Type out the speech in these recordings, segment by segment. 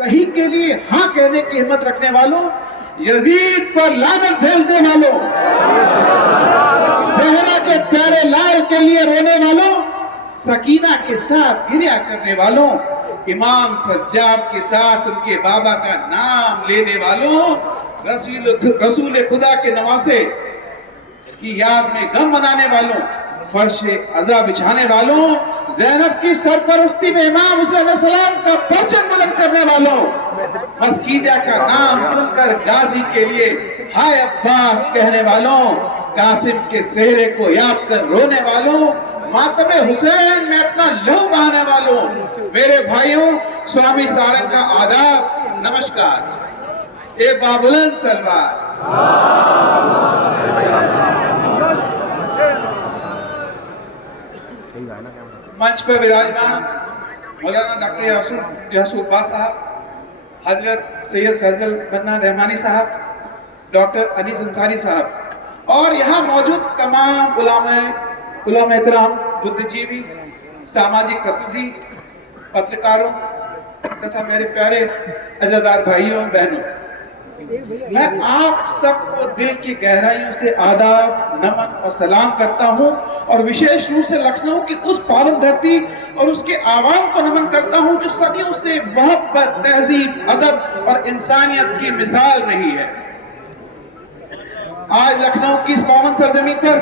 सही के लिए हाँ कहने की हिम्मत रखने वालों, यजीद पर लानत भेजने वालों, ज़हरा के प्यारे लाल के लिए रोने वालों, सकीना के साथ गिरिया करने वालों, इमाम सज्जाद के साथ उनके बाबा का नाम लेने वालों, रसूल खुदा के नवासे की याद में गम मनाने वालों, फर्शे अज़ा बिछाने वालों, ज़ैनब की सरपरस्ती में इमाम हुसैन अलैहिस्सलाम का परचम बुलंद करने वालों, मस्कीजा का नाम सुनकर गाजी के लिए हाय अब्बास कहने वालों, कासिम के सेहरे को याद कर रोने वालों, मातमे हुसैन में अपना लहू बहाने वालों, मेरे भाइयों, स्वामी सारंग का आदाब, नमस्कार। एक बाबुलंद सलवार। मंच पर विराजमान मौलाना डॉक्टर यासूफ साहब, हजरत सैयद फैजल बन्ना रहमानी साहब, डॉक्टर अनीस अंसारी साहब और यहाँ मौजूद तमाम उलमा इकराम, बुद्धिजीवी, सामाजिक प्रतिनिधि, पत्रकारों तथा मेरे प्यारे अज़ादार भाइयों बहनों, मैं आप सबको दिल की गहराइयों से आदाब, नमन और सलाम करता हूं और विशेष रूप से लखनऊ की उस पावन धरती और उसके आवाम को नमन करता हूं जो सदियों से मोहब्बत, तहजीब, अदब और इंसानियत की मिसाल रही है। आज लखनऊ की इस पावन सरजमीन पर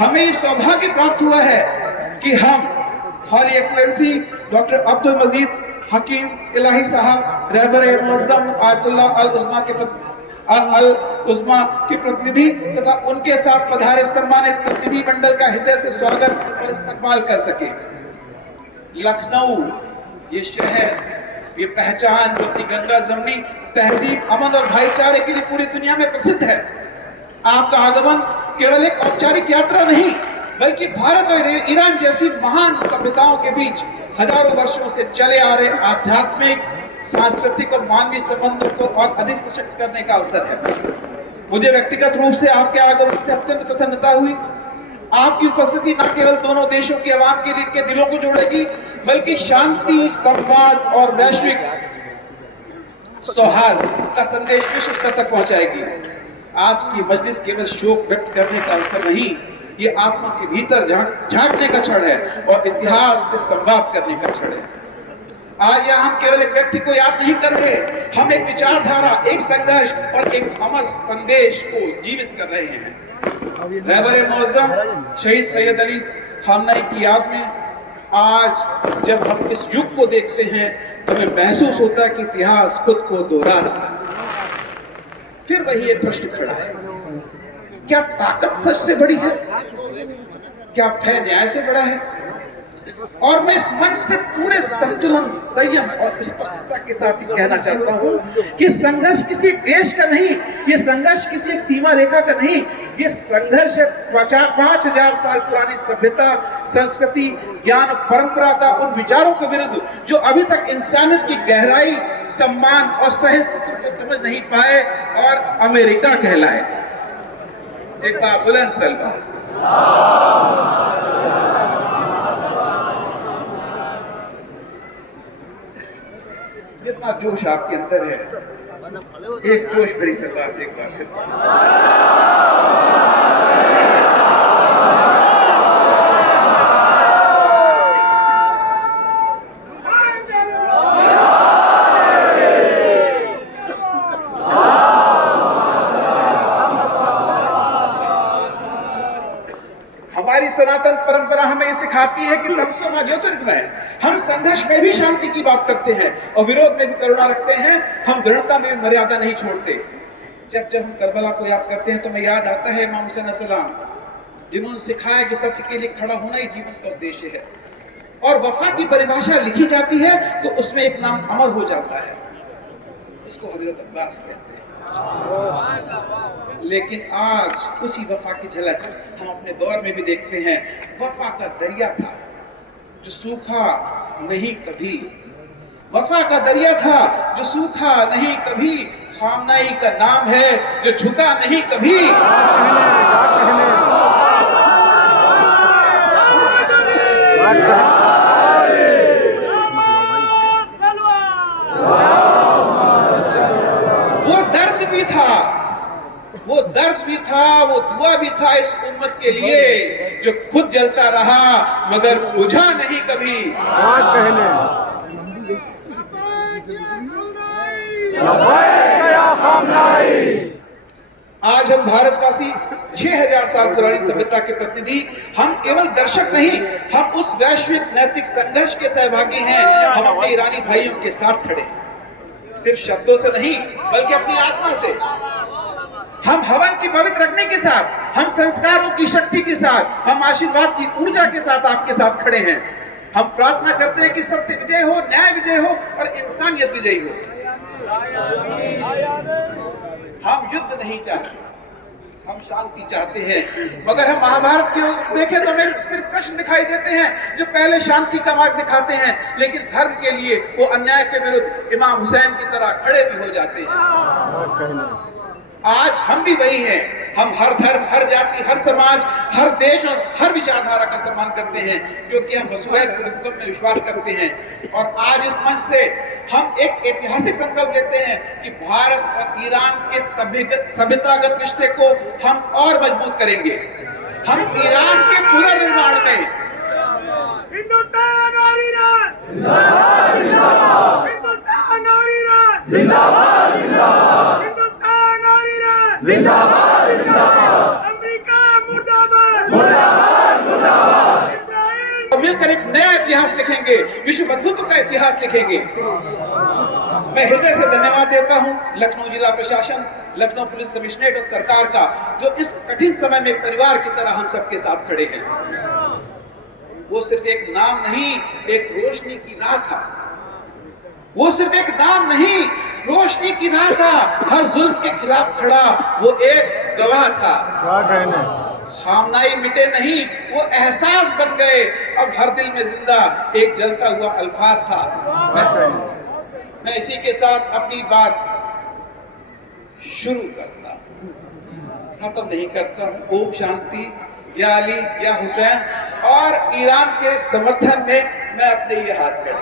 हमें ये सौभाग्य प्राप्त हुआ है कि हम हॉली एक्सलेंसी डॉक्टर अब्दुल मजीद हकीम इलाही साहब, रहबर मुअज़्ज़म आयतुल्लाह अल उज़्मा के प्रतिनिधि तथा उनके साथ पधारे सम्मानित प्रतिनिधि मंडल का हृदय से स्वागत और इस्तकबाल कर सके। लखनऊ ये शहर, ये पहचान जो अपनी गंगा जमनी तहजीब, अमन और भाईचारे के लिए पूरी दुनिया में प्रसिद्ध है। आपका आगमन केवल एक औपचारिक यात्रा नहीं, बल्कि भारत और ईरान जैसी महान सभ्यताओं के बीच हजारों वर्षों से चले आ रहे आध्यात्मिक, सांस्कृतिक और मानवीय संबंधों को और अधिक सशक्त करने का अवसर है। मुझे व्यक्तिगत रूप से आपके आगमन से अत्यंत प्रसन्नता हुई। आपकी उपस्थिति न केवल दोनों देशों के अवाम के दिलों को जोड़ेगी, बल्कि शांति, संवाद और वैश्विक सौहार्द का संदेश विश्व स्तर तक पहुंचाएगी। आज की मजलिस केवल शोक व्यक्त करने का अवसर नहीं, ये आत्मा के भीतर झांकने का क्षण है और इतिहास से संवाद करने का क्षण है। आज यहाँ हम केवल एक व्यक्ति को याद नहीं कर रहे, हम एक विचारधारा, एक संघर्ष और एक अमर संदेश को जीवित कर रहे हैं। रहबर मुअज़्ज़म शहीद सैयद अली खामनई की याद में आज जब हम इस युग को देखते हैं तो हमें महसूस होता है कि इतिहास खुद को दोहरा रहा है। फिर वही एक प्रश्न खड़ा है, क्या ताकत सच से बड़ी है? क्या भय न्याय से बड़ा है? और मैं इस मंच से पूरे संतुलन, संयम और स्पष्टता के साथ ही कहना चाहता हूं कि संघर्ष किसी देश का नहीं, ये संघर्ष किसी एक सीमा रेखा का नहीं, ये संघर्ष है 5000 साल पुरानी सभ्यता, संस्कृति, ज्ञान और परंपरा का, उन विचारों के विरुद्ध जो अभी तक इंसानियत की गहराई, सम्मान और सहिष्णुता को समझ नहीं पाए और अमेरिका कहलाए। एक बार बुलंद सलवार। जितना जोश आपके अंदर है, एक जोश भरी सलवार एक बार फिर। हमारी सनातन परंपरा हमें ये सिखाती है कि तमसो मा ज्योतिर्गमय, हम संघर्ष में भी शांति की बात करते हैं और विरोध में भी करुणा रखते हैं, हम दृढ़ता में भी मर्यादा नहीं छोड़ते। जब हम करबला को याद करते हैं तो हमें याद आता है इमाम हुसैन अलैहिस्सलाम, जिन्होंने सिखाया कि सत्य के लिए खड़ा होना ही जीवन का उद्देश्य है। और वफा की परिभाषा लिखी जाती है तो उसमें एक नाम अमर हो जाता है, इसको हजरत अब्बास कहते हैं। लेकिन आज उसी वफा की झलक हम अपने दौर में भी देखते हैं। वफा का दरिया था जो सूखा नहीं कभी, वफा का दरिया था जो सूखा नहीं कभी, खामनई का नाम है जो झुका नहीं कभी। भी था, वो दर्द भी था, वो दुआ भी था इस उम्मत के लिए, जो खुद जलता रहा मगर बुझा नहीं कभी। आज हम भारतवासी 6000 साल पुरानी सभ्यता के प्रतिनिधि, हम केवल दर्शक नहीं, हम उस वैश्विक नैतिक संघर्ष के सहभागी हैं। हम अपने ईरानी भाइयों के साथ खड़े हैं, सिर्फ शब्दों से नहीं बल्कि अपनी आत्मा से। हम हवन की पवित्र अग्नि के साथ, हम संस्कारों की शक्ति के साथ, हम आशीर्वाद की ऊर्जा के साथ आपके साथ खड़े हैं। हम प्रार्थना करते हैं कि सत्य विजय हो, न्याय विजय हो और इंसानियत विजयी हो। हम युद्ध नहीं चाहते, हम शांति चाहते हैं। मगर हम महाभारत की ओर देखें तो हमें सिर्फ कृष्ण दिखाई देते हैं जो पहले शांति का मार्ग दिखाते हैं, लेकिन धर्म के लिए वो अन्याय के विरुद्ध इमाम हुसैन की तरह खड़े भी हो जाते हैं। आज हम भी वही हैं। हम हर धर्म, हर जाति, हर समाज, हर देश और हर विचारधारा का सम्मान करते हैं, क्योंकि हम वसुवैत कुतुबकुम में विश्वास करते हैं। और आज इस मंच से हम एक ऐतिहासिक संकल्प लेते हैं कि भारत और ईरान के सभ्यतागत रिश्ते को हम और मजबूत करेंगे। हम ईरान के पुनर्निर्माण में हिंदुस्तान और ईरान जिंदाबाद, जिंदाबाद, हिंदुस्तान और ईरान जिंदाबाद, जिंदाबाद, हिंदुस्तान और ईरान जिंदाबाद, जिंदाबाद, अमेरिका मुर्दाबाद, मुर्दाबाद, मुर्दाबाद, इस्राइल। मिलकर एक नया इतिहास लिखेंगे, विश्व बंधुत्व का इतिहास लिखेंगे। मैं हृदय से धन्यवाद देता हूं लखनऊ जिला प्रशासन, लखनऊ पुलिस कमिश्नरेट और सरकार का, जो इस कठिन समय में एक परिवार की तरह हम सबके साथ खड़े हैं। वो सिर्फ एक नाम नहीं, एक रोशनी की राह था। वो सिर्फ एक नाम नहीं, रोशनी की राह था। हर जुल्म के खिलाफ खड़ा वो एक गवाह था। खामनाई मिटे नहीं, वो एहसास बन गए। अब हर दिल में जिंदा एक जलता हुआ अल्फाज था। मैं इसी के साथ अपनी बात शुरू करता हूं, खत्म नहीं करता हूं। ओम शांति, या अली या हुसैन। और ईरान के समर्थन में मैं अपने ये हाथ खड़े।